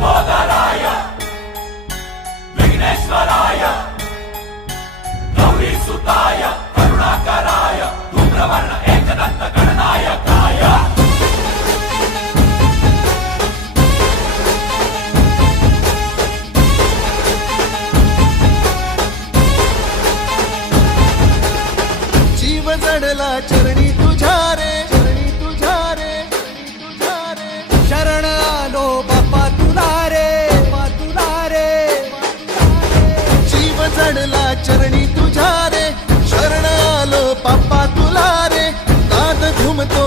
लंबोदराय विघ्नेश्वराय गौरीसुताय करुणाकराय धूम्रवर्ण एकदंत गणनायकाय जीव जडला चरणी तुझ्या रे, चरणी तुझ्या रे, शरण आलो बाप्पा तुला रे, बाप्पा तुला रे, जीव जडला चरणी तुझ्या रे, शरण आलो बाप्पा तुला रे, नाद घुमतो